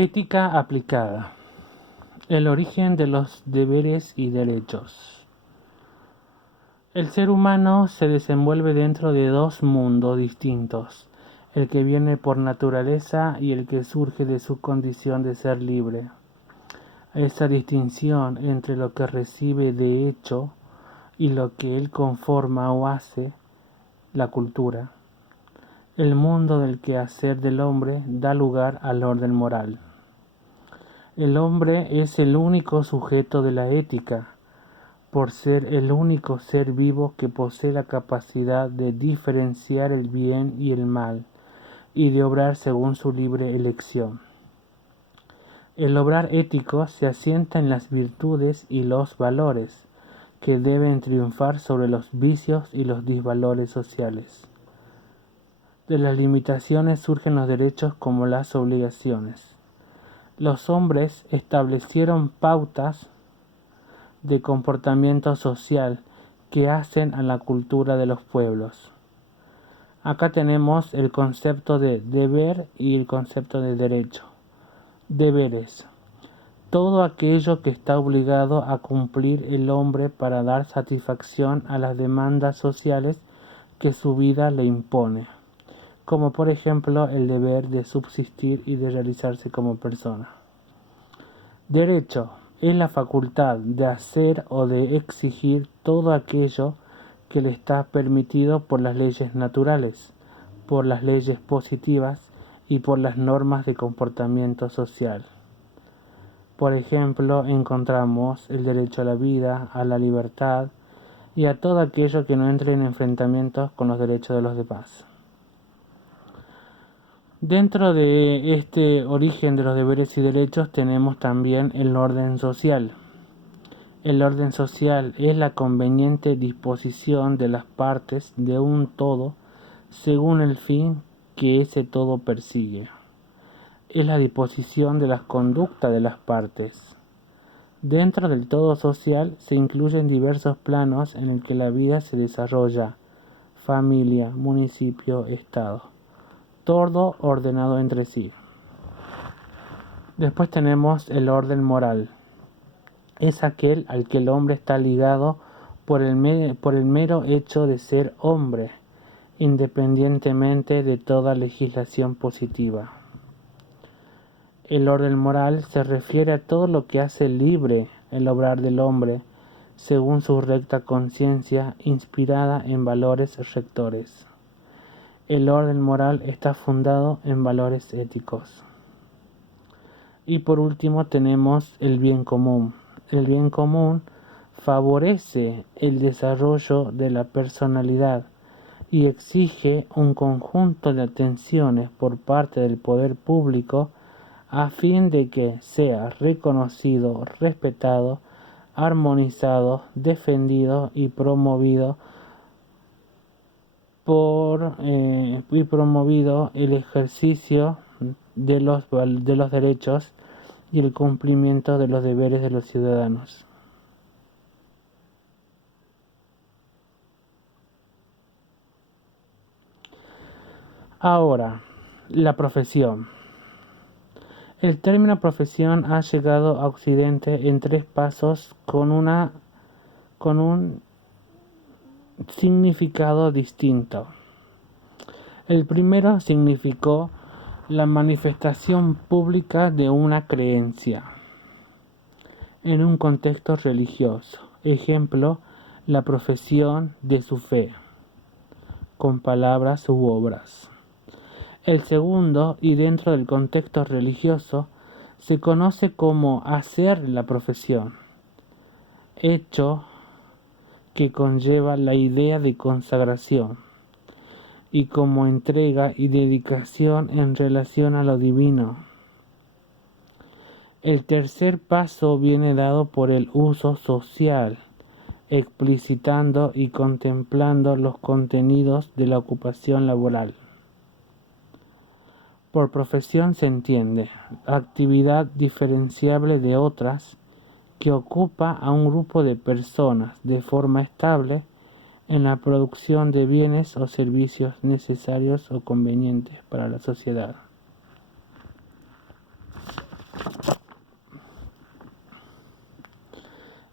Ética aplicada. El origen de los deberes y derechos. El ser humano se desenvuelve dentro de dos mundos distintos, el que viene por naturaleza y el que surge de su condición de ser libre. Esa distinción entre lo que recibe de hecho y lo que él conforma o hace, la cultura. El mundo del quehacer del hombre da lugar al orden moral. El hombre es el único sujeto de la ética, por ser el único ser vivo que posee la capacidad de diferenciar el bien y el mal, y de obrar según su libre elección. El obrar ético se asienta en las virtudes y los valores, que deben triunfar sobre los vicios y los disvalores sociales. De las limitaciones surgen los derechos como las obligaciones. Los hombres establecieron pautas de comportamiento social que hacen a la cultura de los pueblos. Acá tenemos el concepto de deber y el concepto de derecho. Deberes. Todo aquello que está obligado a cumplir el hombre para dar satisfacción a las demandas sociales que su vida le impone, como por ejemplo el deber de subsistir y de realizarse como persona. Derecho es la facultad de hacer o de exigir todo aquello que le está permitido por las leyes naturales, por las leyes positivas y por las normas de comportamiento social. Por ejemplo, encontramos el derecho a la vida, a la libertad y a todo aquello que no entre en enfrentamientos con los derechos de los demás. Dentro de este origen de los deberes y derechos tenemos también el orden social. El orden social es la conveniente disposición de las partes de un todo según el fin que ese todo persigue. Es la disposición de las conductas de las partes. Dentro del todo social se incluyen diversos planos en el que la vida se desarrolla: familia, municipio, estado. Todo ordenado entre sí. Después tenemos el orden moral. Es aquel al que el hombre está ligado por el mero hecho de ser hombre, independientemente de toda legislación positiva. El orden moral se refiere a todo lo que hace libre el obrar del hombre, según su recta conciencia inspirada en valores rectores. El orden moral está fundado en valores éticos. Y por último tenemos el bien común. El bien común favorece el desarrollo de la personalidad y exige un conjunto de atenciones por parte del poder público a fin de que sea reconocido, respetado, armonizado, defendido y promovido el ejercicio de los derechos y el cumplimiento de los deberes de los ciudadanos. Ahora, la profesión. El término profesión ha llegado a Occidente en 3 pasos con un significado distinto. El primero significó la manifestación pública de una creencia en un contexto religioso. Ejemplo, la profesión de su fe, con palabras u obras. El segundo, y dentro del contexto religioso, se conoce como hacer la profesión, hecho que conlleva la idea de consagración, y como entrega y dedicación en relación a lo divino. El tercer paso viene dado por el uso social, explicitando y contemplando los contenidos de la ocupación laboral. Por profesión se entiende actividad diferenciable de otras que ocupa a un grupo de personas de forma estable en la producción de bienes o servicios necesarios o convenientes para la sociedad.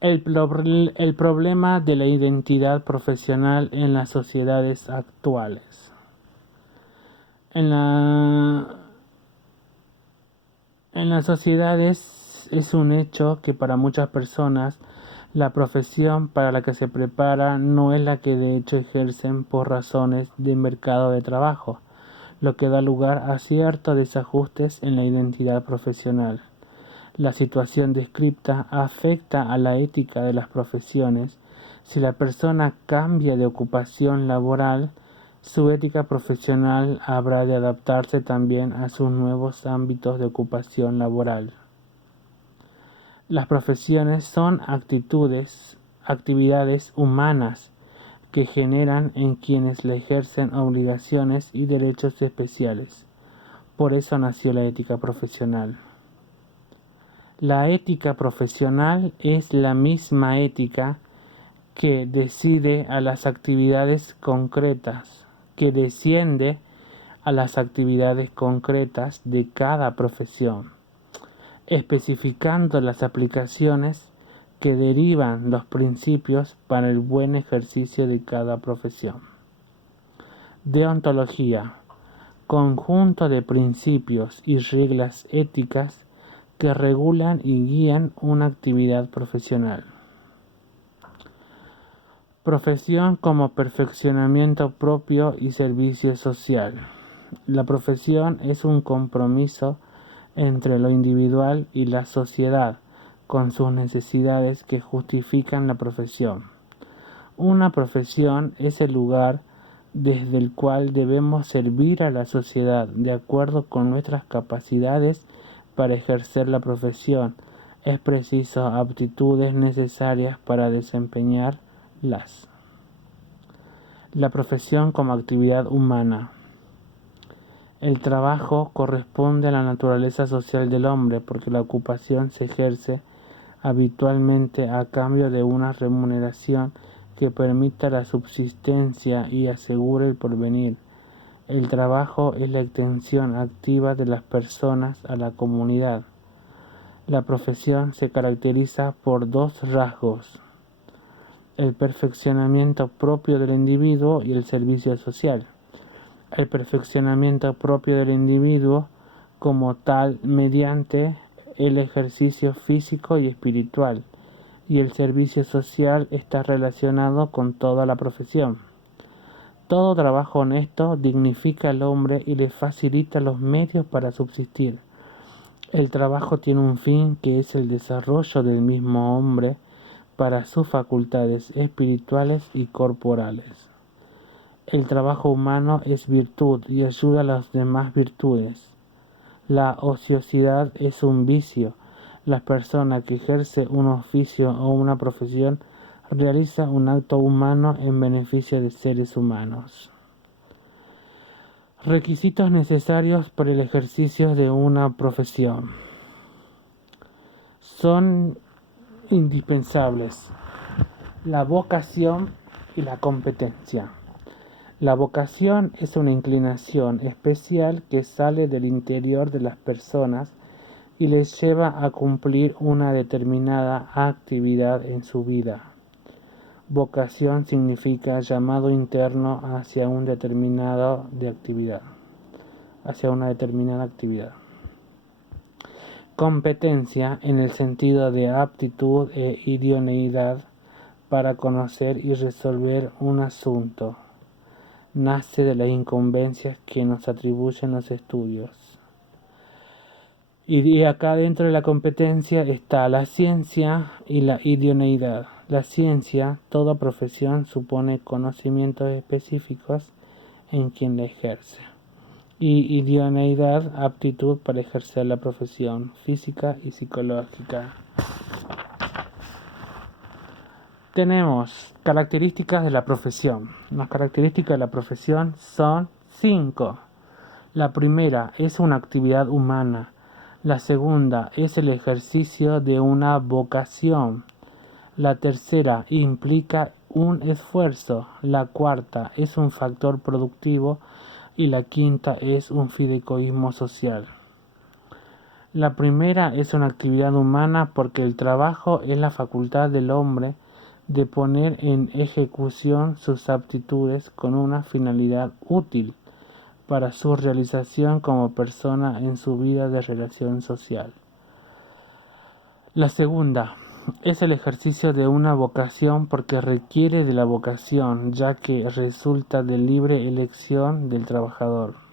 El problema de la identidad profesional en las sociedades actuales. En las sociedades es un hecho que para muchas personas la profesión para la que se preparan no es la que de hecho ejercen por razones de mercado de trabajo, lo que da lugar a ciertos desajustes en la identidad profesional. La situación descripta afecta a la ética de las profesiones. Si la persona cambia de ocupación laboral, su ética profesional habrá de adaptarse también a sus nuevos ámbitos de ocupación laboral. Las profesiones son actividades humanas que generan en quienes la ejercen obligaciones y derechos especiales. Por eso nació la ética profesional. La ética profesional es la misma ética que decide a las actividades concretas, que desciende a las actividades concretas de cada profesión, especificando las aplicaciones que derivan los principios para el buen ejercicio de cada profesión. Deontología, conjunto de principios y reglas éticas que regulan y guían una actividad profesional. Profesión como perfeccionamiento propio y servicio social. La profesión es un compromiso entre lo individual y la sociedad, con sus necesidades que justifican la profesión. Una profesión es el lugar desde el cual debemos servir a la sociedad de acuerdo con nuestras capacidades. Para ejercer la profesión es preciso aptitudes necesarias para desempeñarlas. La profesión como actividad humana. El trabajo corresponde a la naturaleza social del hombre porque la ocupación se ejerce habitualmente a cambio de una remuneración que permita la subsistencia y asegure el porvenir. El trabajo es la extensión activa de las personas a la comunidad. La profesión se caracteriza por dos rasgos: el perfeccionamiento propio del individuo y el servicio social. El perfeccionamiento propio del individuo como tal mediante el ejercicio físico y espiritual, y el servicio social está relacionado con toda la profesión. Todo trabajo honesto dignifica al hombre y le facilita los medios para subsistir. El trabajo tiene un fin que es el desarrollo del mismo hombre para sus facultades espirituales y corporales. El trabajo humano es virtud y ayuda a las demás virtudes. La ociosidad es un vicio. La persona que ejerce un oficio o una profesión realiza un acto humano en beneficio de seres humanos. Requisitos necesarios para el ejercicio de una profesión. Son indispensables la vocación y la competencia. La vocación es una inclinación especial que sale del interior de las personas y les lleva a cumplir una determinada actividad en su vida. Vocación significa llamado interno hacia una determinada actividad. Competencia en el sentido de aptitud e idoneidad para conocer y resolver un asunto. Nace de las incumbencias que nos atribuyen los estudios. Y acá dentro de la competencia está la ciencia y la idoneidad. La ciencia, toda profesión, supone conocimientos específicos en quien la ejerce. Y idoneidad, aptitud para ejercer la profesión física y psicológica. Tenemos características de la profesión. Las características de la profesión son 5. La primera es una actividad humana. La segunda es el ejercicio de una vocación. La tercera implica un esfuerzo. La cuarta es un factor productivo y la quinta es un fideicomismo social. La primera es una actividad humana porque el trabajo es la facultad del hombre de poner en ejecución sus aptitudes con una finalidad útil para su realización como persona en su vida de relación social. La segunda es el ejercicio de una vocación porque requiere de la vocación, ya que resulta de libre elección del trabajador.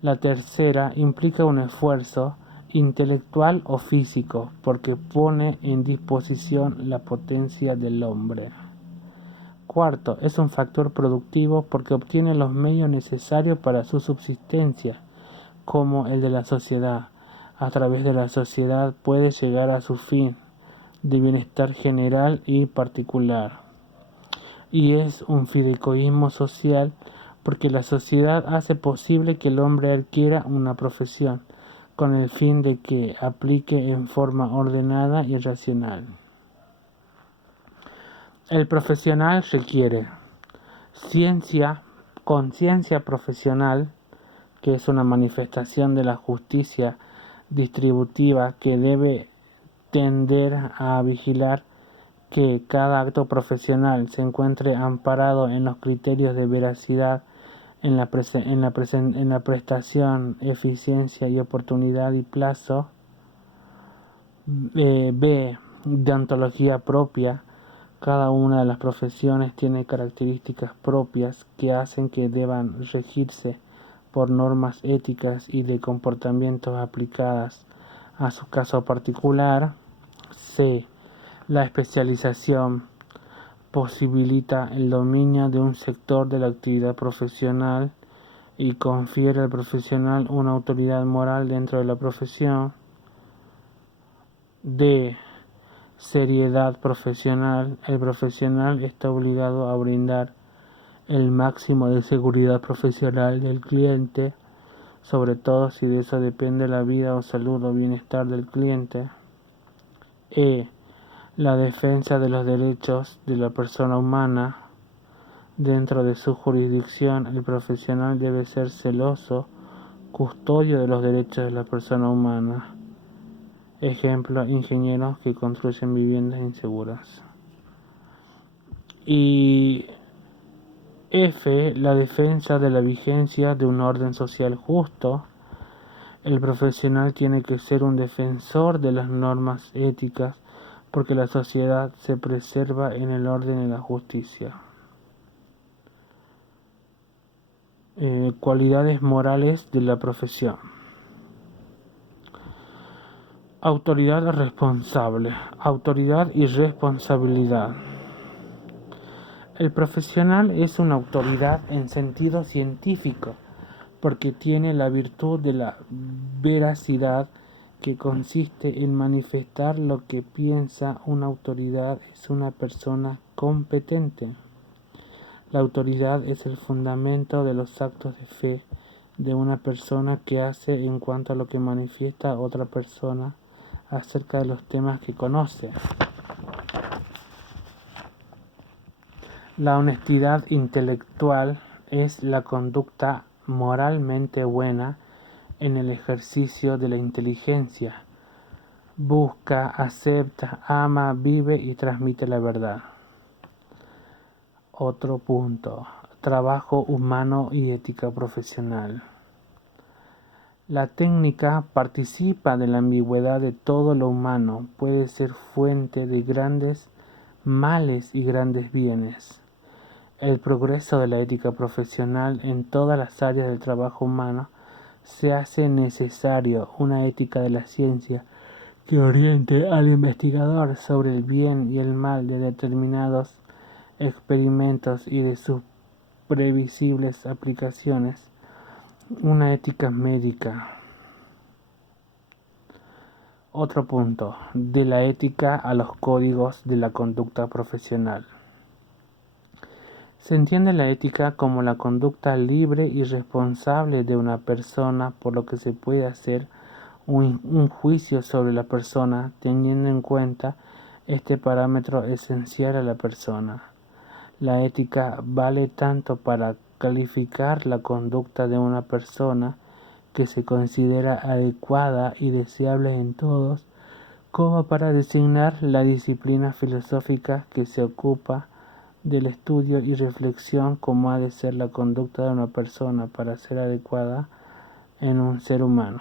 La tercera implica un esfuerzo intelectual o físico porque pone en disposición la potencia del hombre. Cuarto, es un factor productivo porque obtiene los medios necesarios para su subsistencia, como el de la sociedad. A través de la sociedad puede llegar a su fin de bienestar general y particular. Y es un fideicomismo social porque la sociedad hace posible que el hombre adquiera una profesión con el fin de que aplique en forma ordenada y racional. El profesional requiere conciencia profesional, que es una manifestación de la justicia distributiva que debe tender a vigilar que cada acto profesional se encuentre amparado en los criterios de veracidad, en la prestación, eficiencia y oportunidad y plazo. B. Deontología propia. Cada una de las profesiones tiene características propias que hacen que deban regirse por normas éticas y de comportamientos aplicadas a su caso particular. C. La especialización posibilita el dominio de un sector de la actividad profesional y confiere al profesional una autoridad moral dentro de la profesión. D. Seriedad profesional. El profesional está obligado a brindar el máximo de seguridad profesional del cliente, sobre todo si de eso depende la vida o salud o bienestar del cliente. E. La defensa de los derechos de la persona humana. Dentro de su jurisdicción, el profesional debe ser celoso, custodio de los derechos de la persona humana. Ejemplo, ingenieros que construyen viviendas inseguras. Y F. La defensa de la vigencia de un orden social justo. El profesional tiene que ser un defensor de las normas éticas porque la sociedad se preserva en el orden y la justicia. Cualidades morales de la profesión. Autoridad responsable. Autoridad y responsabilidad. El profesional es una autoridad en sentido científico porque tiene la virtud de la veracidad que consiste en manifestar lo que piensa. Una autoridad es una persona competente. La autoridad es el fundamento de los actos de fe de una persona que hace en cuanto a lo que manifiesta otra persona acerca de los temas que conoce. La honestidad intelectual es la conducta moralmente buena en el ejercicio de la inteligencia. Busca, acepta, ama, vive y transmite la verdad. Otro punto. Trabajo humano y ética profesional. La técnica participa de la ambigüedad de todo lo humano. Puede ser fuente de grandes males y grandes bienes. El progreso de la ética profesional en todas las áreas del trabajo humano se hace necesario una ética de la ciencia que oriente al investigador sobre el bien y el mal de determinados experimentos y de sus previsibles aplicaciones. Una ética médica. Otro punto, de la ética a los códigos de la conducta profesional. Se entiende la ética como la conducta libre y responsable de una persona, por lo que se puede hacer un juicio sobre la persona teniendo en cuenta este parámetro esencial a la persona. La ética vale tanto para calificar la conducta de una persona que se considera adecuada y deseable en todos, como para designar la disciplina filosófica que se ocupa del estudio y reflexión como ha de ser la conducta de una persona para ser adecuada en un ser humano.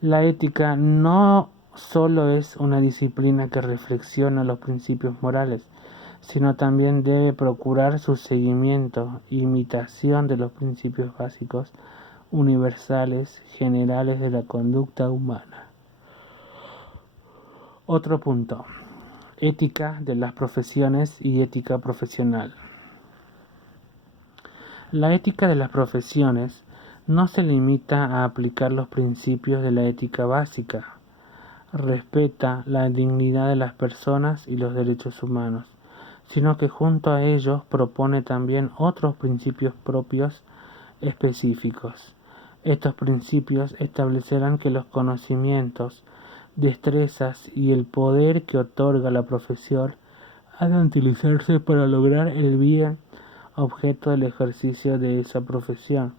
La ética no solo es una disciplina que reflexiona los principios morales, sino también debe procurar su seguimiento e imitación de los principios básicos, universales, generales de la conducta humana. Otro punto: ética de las profesiones y ética profesional. La ética de las profesiones no se limita a aplicar los principios de la ética básica. Respeta la dignidad de las personas y los derechos humanos, sino que junto a ellos propone también otros principios propios específicos. Estos principios establecerán que los conocimientos, destrezas y el poder que otorga la profesión han de utilizarse para lograr el bien objeto del ejercicio de esa profesión,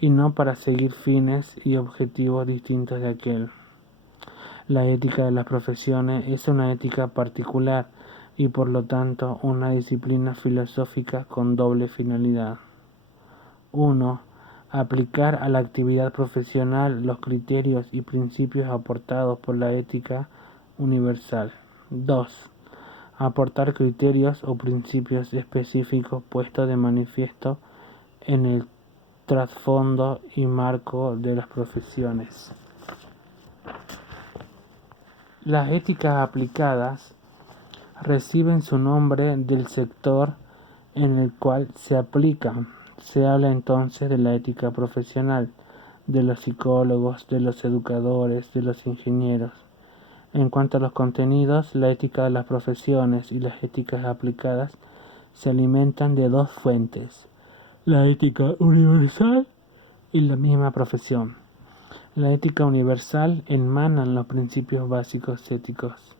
y no para seguir fines y objetivos distintos de aquel. La ética de las profesiones es una ética particular y por lo tanto una disciplina filosófica con doble finalidad. 1. Aplicar a la actividad profesional los criterios y principios aportados por la ética universal. 2. Aportar criterios o principios específicos puestos de manifiesto en el trasfondo y marco de las profesiones. Las éticas aplicadas reciben su nombre del sector en el cual se aplican. Se habla entonces de la ética profesional, de los psicólogos, de los educadores, de los ingenieros. En cuanto a los contenidos, la ética de las profesiones y las éticas aplicadas se alimentan de dos fuentes: la ética universal y la misma profesión. La ética universal emana los principios básicos éticos,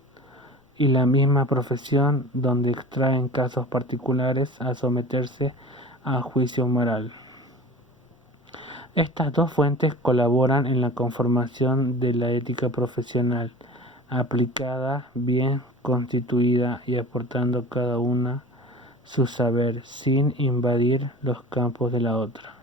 y la misma profesión donde extraen casos particulares a someterse a juicio moral. Estas dos fuentes colaboran en la conformación de la ética profesional, aplicada, bien constituida y aportando cada una su saber sin invadir los campos de la otra.